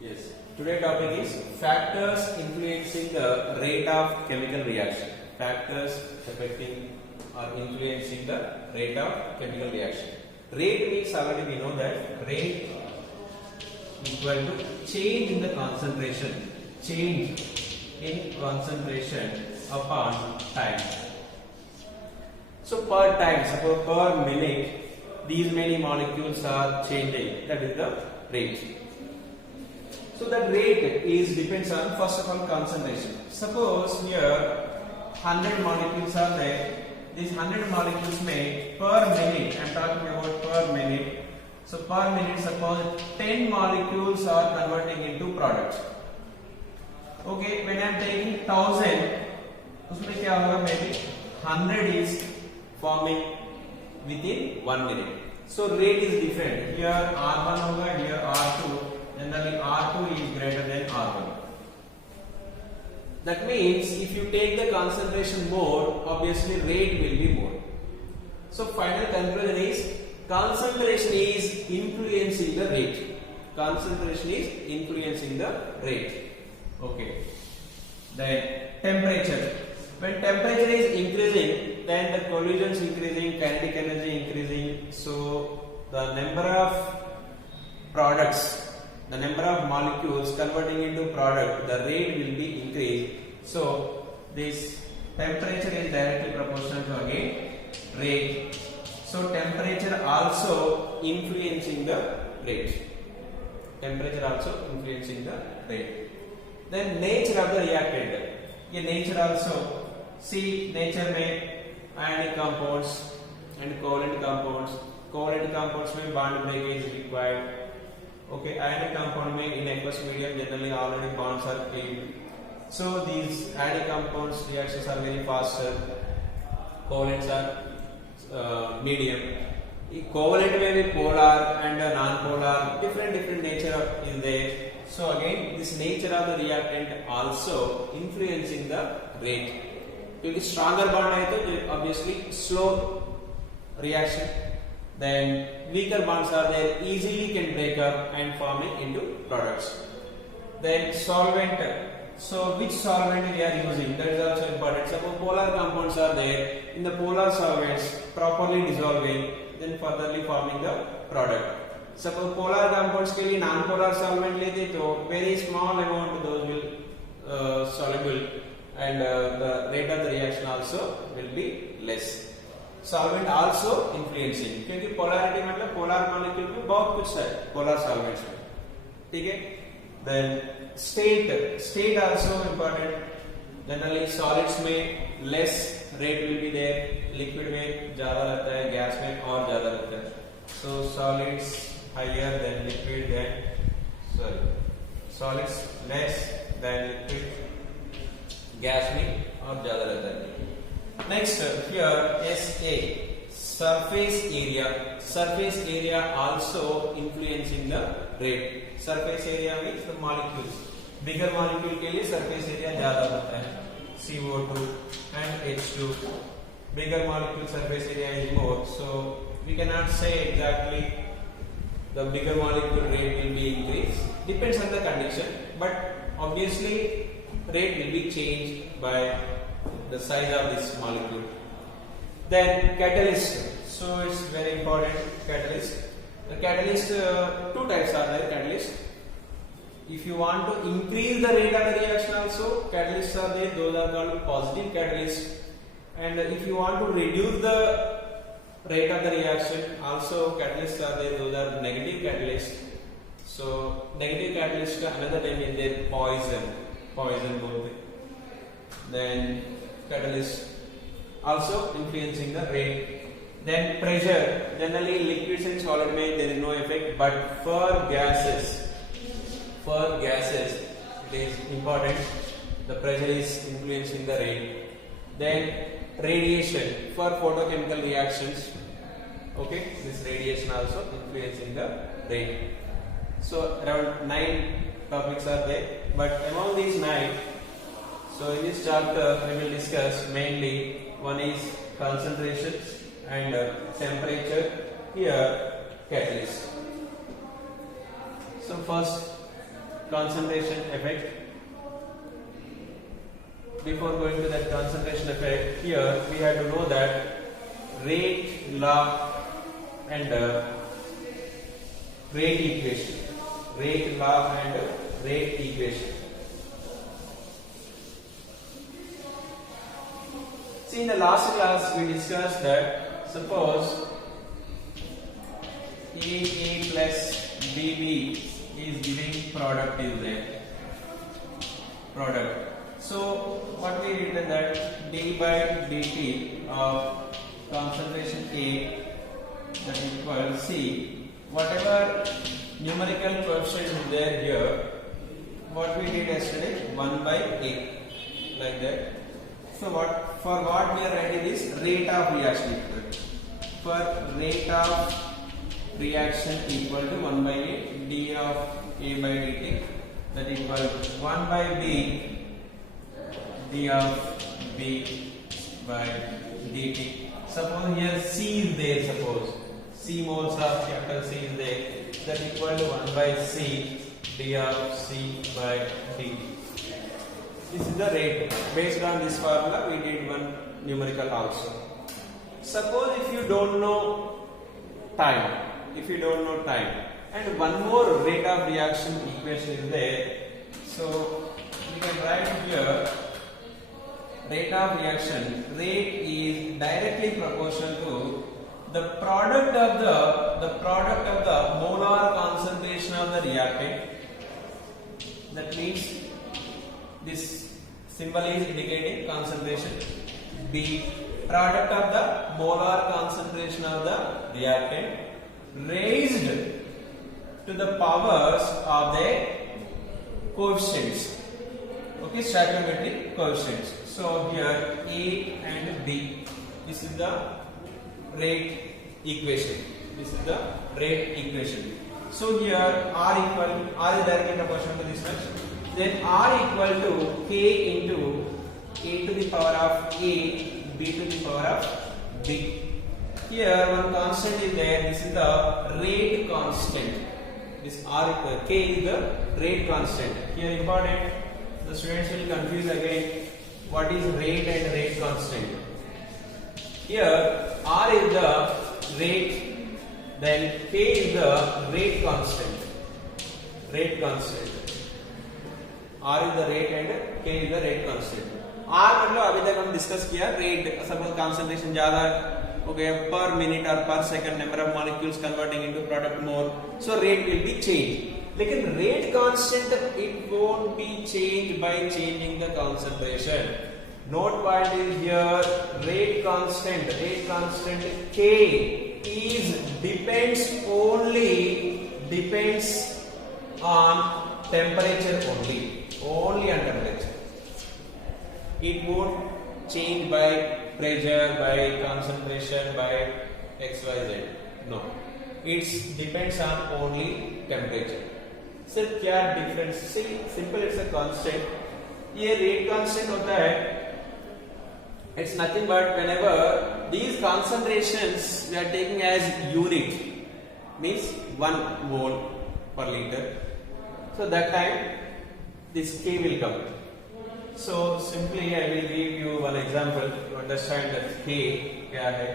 Yes. Today topic is factors influencing the rate of chemical reaction. Factors affecting or influencing the rate of chemical reaction. Rate means already we know that rate equal to change in the concentration. Change in concentration upon time. So per time, suppose per minute, these many molecules are changing. That is the rate. So that rate is depends on first of all concentration. Suppose here 100 molecules are there. These 100 molecules may per minute. I am talking about per minute. So per minute, suppose 10 molecules are converting into products. Okay, when I am taking 1000, उसमें क्या होगा? Maybe 100 is forming within 1 minute. So rate is different. Here R1 होगा, here R2. Generally R2 is greater than R1. That means if you take the concentration more, obviously rate will be more. So final conclusion is concentration is influencing the rate. Concentration is influencing the rate. Okay. Then temperature. When temperature is increasing, then the collision is increasing, kinetic energy increasing. So the number of products, the number of molecules converting into product, the rate will be increased. So this temperature is directly proportional to again rate. So temperature also influencing the rate. Temperature also influencing the rate. Then nature of the reactant. ये nature also, see nature में ionic compounds and covalent compounds. Covalent compounds में bond breakage is required. Okay, ionic compound में in aqueous medium generally already bonds are formed. So these ionic compounds reactions are very faster. Covalents are medium. Covalent may be polar and non-polar. Different nature of is there. So again, this nature of the reactant also influencing the rate. Because stronger bond है तो obviously slow reaction. Then weaker bonds are there, easily can break up and forming into products. Then solvent. So which solvent we are using, that is also important. Suppose polar compounds are there, in the polar solvents properly dissolving, then furtherly forming the product. Suppose polar compounds के लिए non-polar solvent लेते तो very small amount those will soluble and the rate of the reaction also will be less. Solvent also influencing, क्योंकि polarity मतलब polar molecule में बहुत कुछ है polar solvents में, ठीक है? Then state also important. Generally solids में less rate will be there, liquid में ज़्यादा रहता है, gas में और ज़्यादा रहता है. So solids higher than liquid, then solids less than liquid, gas में और ज़्यादा रहता है. Next here SA, surface area. Surface area also influencing the rate. Surface area means the molecules. Bigger molecule के लिए surface area ज़्यादा होता है. CO2 and H2. Bigger molecule surface area is more. So we cannot say exactly the bigger molecule rate will be increased. Depends on the condition, but obviously rate will be changed by the size of this molecule. Then catalyst. So it's very important. Catalyst. The catalyst, two types are there. Catalyst. If you want to increase the rate of the reaction, also catalysts are there. Those are called positive catalysts. And if you want to reduce the rate of the reaction, also catalysts are there. Those are negative catalysts. So negative catalyst another name is there, poison both. Then catalyst also influencing the rate. Then pressure. Generally liquids and solid में there is no effect, but for gases it is important. The pressure is influencing the rate. Then radiation for photochemical reactions. Okay, this radiation also influencing the rate. So around 9 topics are there, but among these 9, so in this chapter we will discuss mainly one is concentration and temperature, here catalyst. So first concentration effect. Before going to that concentration effect, here we have to know that rate law and rate equation. Rate law and rate equation. See, in the last class we discussed that suppose AA plus BB is giving product is there. Product. So what we written that d by dt of concentration A that is equal C, whatever numerical coefficient is there here, what we did yesterday 1 by A, like that. So for what we are writing is rate of reaction equal. For rate of reaction equal to 1 by A, d of A by dt, that equal 1 by B, d of B by dt. Suppose here C is there, suppose C moles of capital C is there, that equal to 1 by C, d of C by dt. This is the rate. Based on this formula, we did one numerical also. Suppose if you don't know time, and one more rate of reaction equation is there, so we can write here rate of reaction. Rate is directly proportional to the product of the molar concentration of the reactant. That means this symbol is indicating concentration. B, product of the molar concentration of the reactant raised to the powers of the coefficients. Okay, stoichiometric coefficients. So here A and B, this is the rate equation. So here R is directly proportional to this much. Then R equal to K into A to the power of A, B to the power of B. Here one constant is there. This is the rate constant. This R equal K is the rate constant. Here important. The students will confuse again. What is rate and rate constant? Here R is the rate, then K is the rate constant. R is the rate and K is the rate constant. R मतलब अभी तक हम discuss किया rate, suppose concentration ज्यादा हो गया पर minute और per second number of molecules converting into product more, so rate will be change. लेकिन rate constant it won't be change by changing the concentration. Note point is here rate constant K is depends on temperature only on temperature. It won't change by pressure, by concentration, by XYZ. No, it depends on only temperature. So क्या difference? See, simple, it's a constant. ये rate constant होता है. It's nothing but whenever these concentrations we are taking as unit, means 1 mole per liter. So that time this K will come. So simply I will give you one example to understand that K क्या है.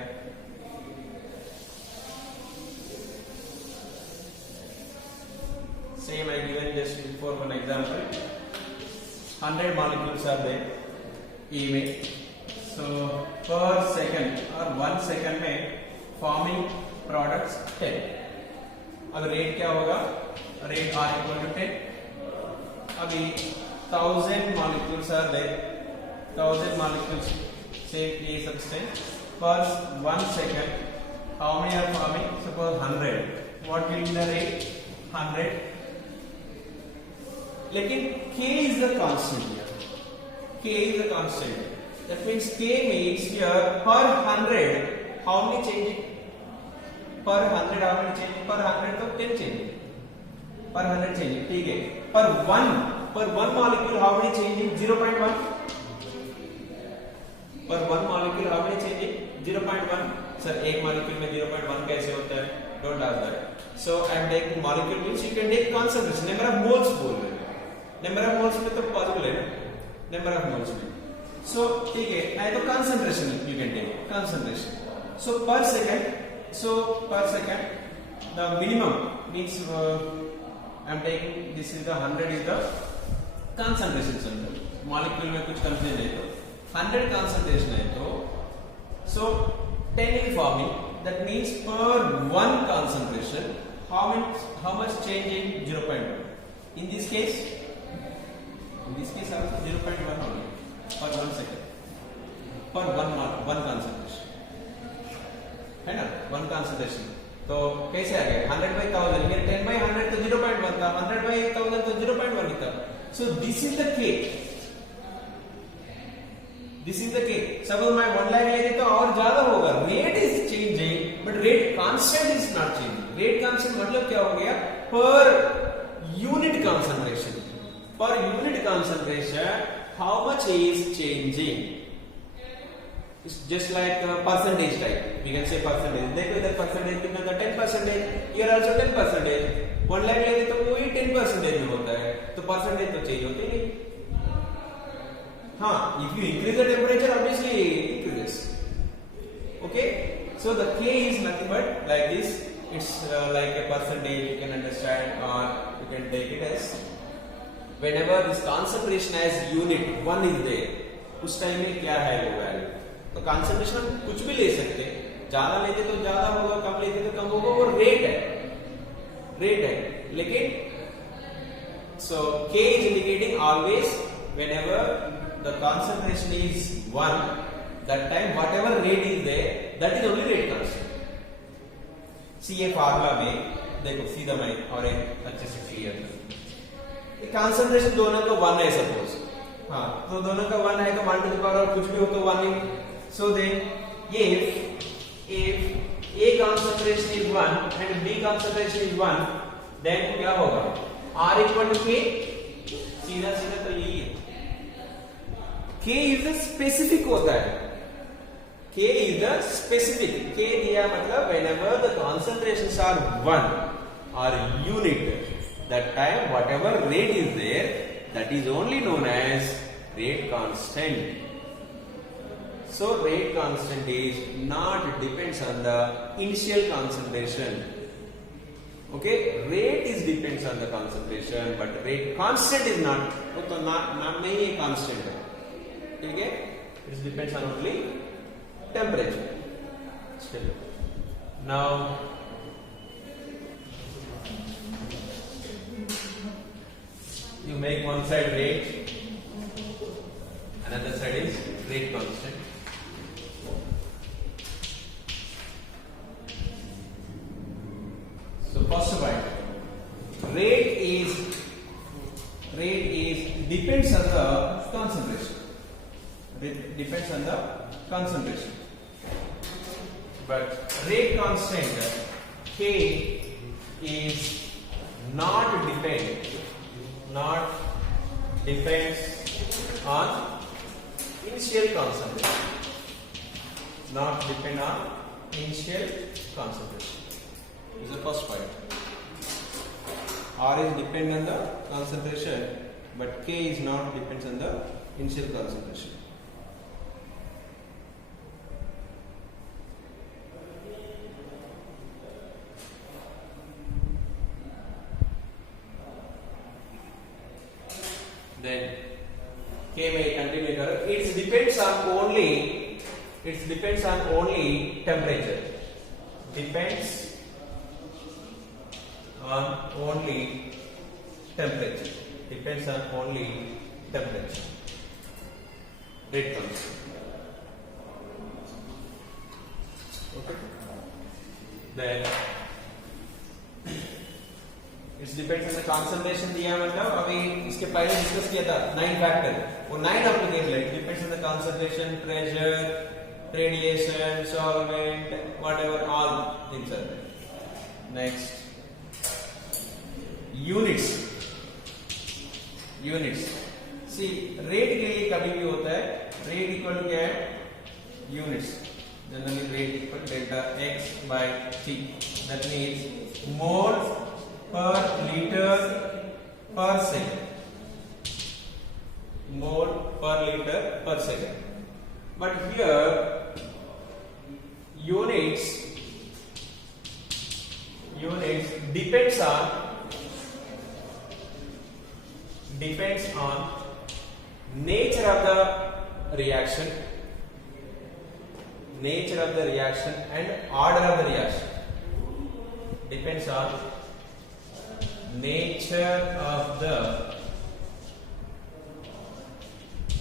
Same I given just before one example. 100 molecules are there E में. So per second or 1 second में forming products 10. अब rate क्या होगा? Rate R equal to 10. अभी 1000 molecules are there. 1000 molecules say A substance per 1 second. How many are forming? Suppose 100. What will be the rate? 100. लेकिन K is the constant here. K is the constant. That means K means here per 100 how many changing? Per 100 how many changing? Per 100 तो 10 changing. Per 100 changing. ठीक है. Per one molecule how many changing? 0.1. Per one molecule how many changing? 0.1. Sir, एक molecule में 0.1 कैसे होता है? Don't ask that. So I am taking molecule means you can take concentration, number of moles बोल रहे हैं. नंबर ऑफ मोल्स में तो पॉसिबल है ना, नंबर ऑफ मोल्स में। सो ठीक है, नहीं तो concentration you can take concentration. So per second the minimum means I am taking this is the 100 is the concentration center. Molecule में कुछ कंसेंट्रेशन है तो 100 कंसंट्रेशन है तो so 10 is forming, that means per one concentration how much change in 0.1. In this case also 0.1 only per 1 second per one concentration है ना, one concentration। तो कैसे आ गया 100 by 1000, ये 10 by 100 तो 0.1 था, 100 by 1000 तो 0.1 था। so this is the case, this is the case. Suppose मैं 1 लाख ले देता और ज्यादा होगा, rate is changing but rate constant is not changing. Rate constant मतलब क्या हो गया, per unit concentration, per unit concentration how much is changing. It's just like percentage type, we can say percentage. देखो इधर परसेंटेज कितना था 10%, here also 10%। 1 lakh ले तो वही 10% में होता है, तो परसेंटेज तो चेंज होती नहीं। हाँ, if you increase the temperature, obviously it increases. Okay, so the K is nothing but like this. It's like a percentage. You can understand, or you can take it as whenever this concentration as unit 1 is there, उस time में क्या है वो value. तो concentration हम कुछ भी ले सकते हैं, ज्यादा लेते तो ज्यादा होगा, कम लेते तो कम होगा, वो रेट है। लेकिन so K is indicating always whenever the concentration is 1, that time whatever rate is there, that is only rate constant। सी ये फार्मूला में देखो सीधा मैं और एक अच्छे से क्लियर कर, कंसंट्रेशन दोनों का 1 है सपोज, हाँ तो दोनों का 1 है तो 1 टू द पावर कुछ भी हो तो 1 ही। So then if A concentration is 1 and B concentration is 1, then क्या होगा, R equal to K, सीधा तो यही है। K is the specific होता है, K is the specific। K दिया मतलब whenever the concentrations are 1 or unit, that time whatever rate is there, that is only known as rate constant। So rate constant is not depends on the initial concentration। Okay, rate is depends on the concentration, but rate constant is not, वो तो नहीं है constant है, ठीक है। It depends on only temperature। Still, now you make one side rate, another side is rate constant। So first point, rate is depends on the concentration। It depends on the concentration, but rate constant K is not depends on initial concentration, not depend on initial concentration। This is the first point। R is depend on the concentration, but K is not depends on the initial concentration। Then K may continue करो, it depends on only temperature, depends on only temperature, rate constant। Okay, then it's depends on the concentration दिया, मतलब अभी इसके पहले discuss किया था 9 factor, वो 9 application है। Depends on the concentration, pressure, radiation, solvent, whatever all things are there. Next units. See rate के लिए कभी भी होता है, रेट इक्वल टू क्या है, units. Generally rate equal delta x by t, that means mole per liter per second। mole per liter per second. But here units depends on nature of the reaction and order of the reaction. Depends on nature of the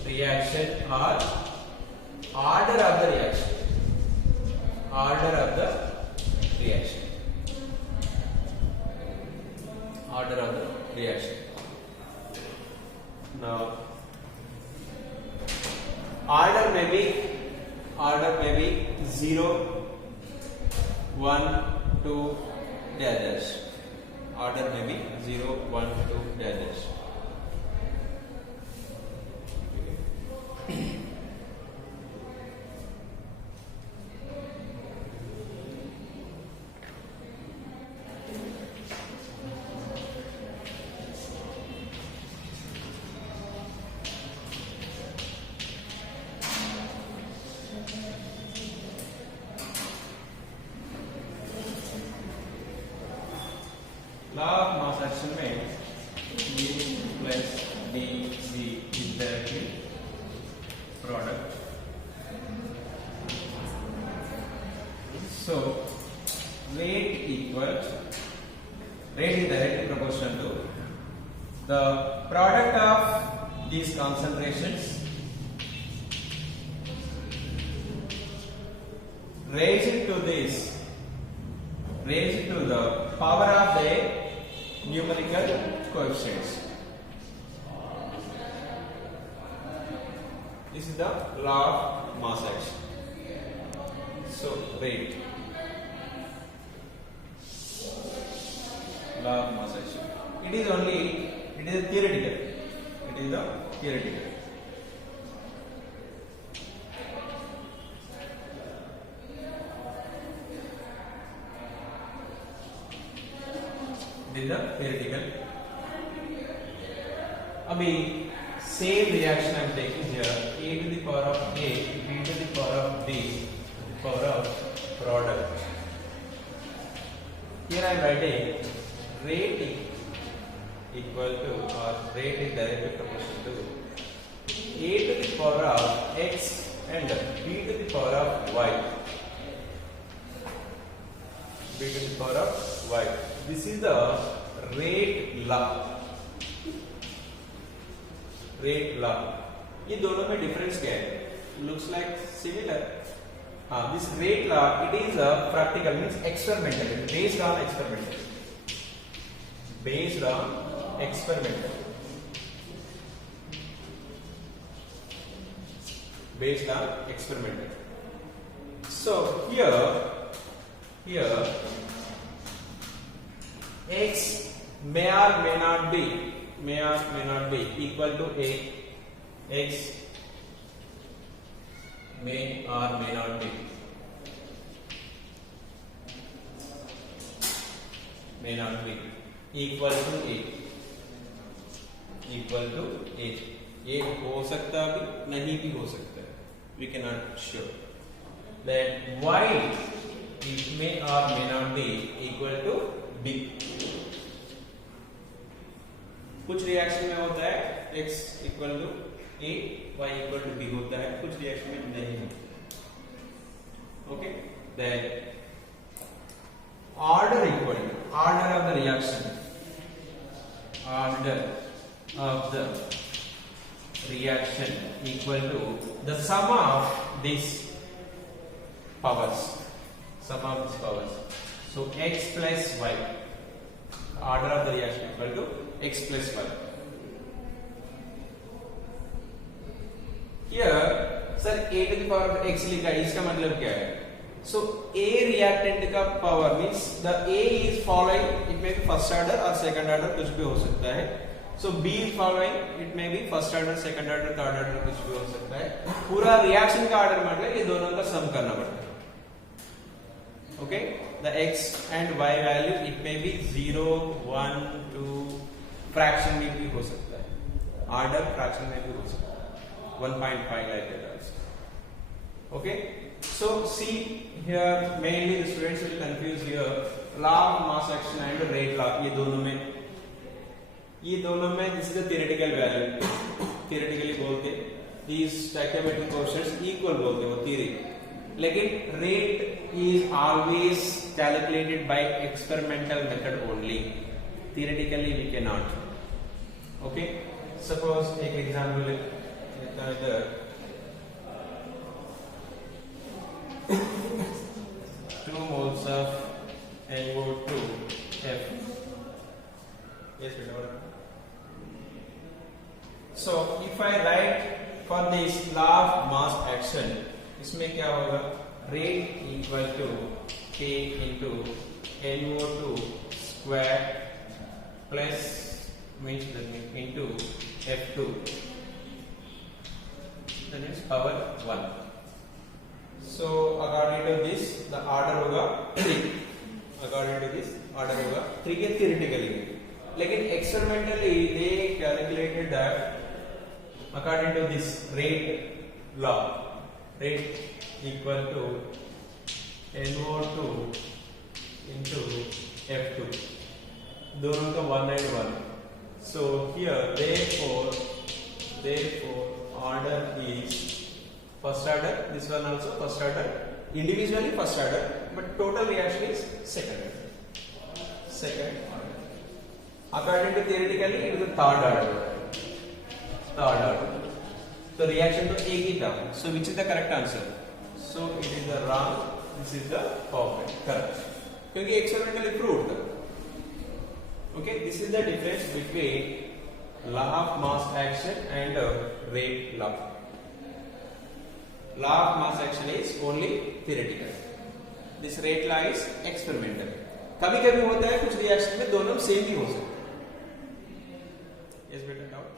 reaction or order of the reaction. Order of the reaction. Order of the reaction. Now, order may be 0, 1, 2, dash. Order may be 0, 1, 2, dash. Law of mass action में E plus dc is directly product. So rate is directly proportional to the product of these concentrations raised to the power of the numerical coefficients. This is the law of mass action. So rate, law of mass action. It is theoretical. It is the theoretical. This is the theoretical. अभी same reaction I am taking here, a to the power of a, b to the power of b, to the power of product. Here I am writing rate equal to, or rate is directly proportional to a to the power of x and b to the power of y. B to the power of y. This is the rate law. Rate law. ये दोनों में difference क्या है? Looks like similar. This rate law, it is a practical, means experimental. It is based on experimental. Based on experimental. Based on experimental. So here x may or may not be equal to a. X may or may not be equal to a. ये हो सकता है नहीं भी हो सकता है. We cannot sure. Then y it may or may not be equal to b. कुछ रिएक्शन में होता है x equal to a, y equal to b होता है, कुछ रिएक्शन में नहीं होता. Okay, then order equal to order of the reaction. Order of the reaction equal to the sum of these powers. So x plus y. Order of the reaction equal to x plus y. Here, sir, a to the power of x लिखा है, इसका मतलब क्या है? So a reactant का power means the a is following. It may be first order or second order, कुछ भी हो सकता है. So b is following. It may be first order, second order, third order, कुछ भी हो सकता है. पूरा reaction का order मतलब ये दोनों का sum करना पड़ता है. Okay, the x and y value it may be 0, 1, 2, fraction में भी हो सकता है. ऑर्डर फ्रैक्शन में भी हो सकता है 1.5 like that also. Okay, so see here mainly the students will confuse here law of mass action and rate law. ये दोनों में this is the theoretical value. theoretically बोलते these stoichiometric coefficients equal बोलते वो theory. लेकिन rate is always calculated by experimental method only. Theoretically we cannot. Okay, suppose एक example लेता है इधर 2 moles of NO2 F. Yes, better. So if I write for this law of mass action, इसमें क्या होगा? Rate equal to K into NO2 square plus means into F2. That is power 1. So according to this, the order होगा 3. According to this, order होगा 3 के theoretically. लेकिन experimentally they calculated that according to this rate law, rate equal to NO2 into F2. दोनों का 1 and 1. So here therefore order is first order, this one also first order, individually first order, but total reaction is second order. According to theoretically it is the third order. So reaction to एक ही था. So which is the correct answer? So it is the wrong, this is the correct. क्योंकि experimentally proved था. Okay, this is the difference between law of mass action and rate law. Law of mass action is only theoretical. This rate law is experimental. कभी-कभी होता है कुछ reaction में दोनों same भी हो सकते हैं. Yes, better doubt.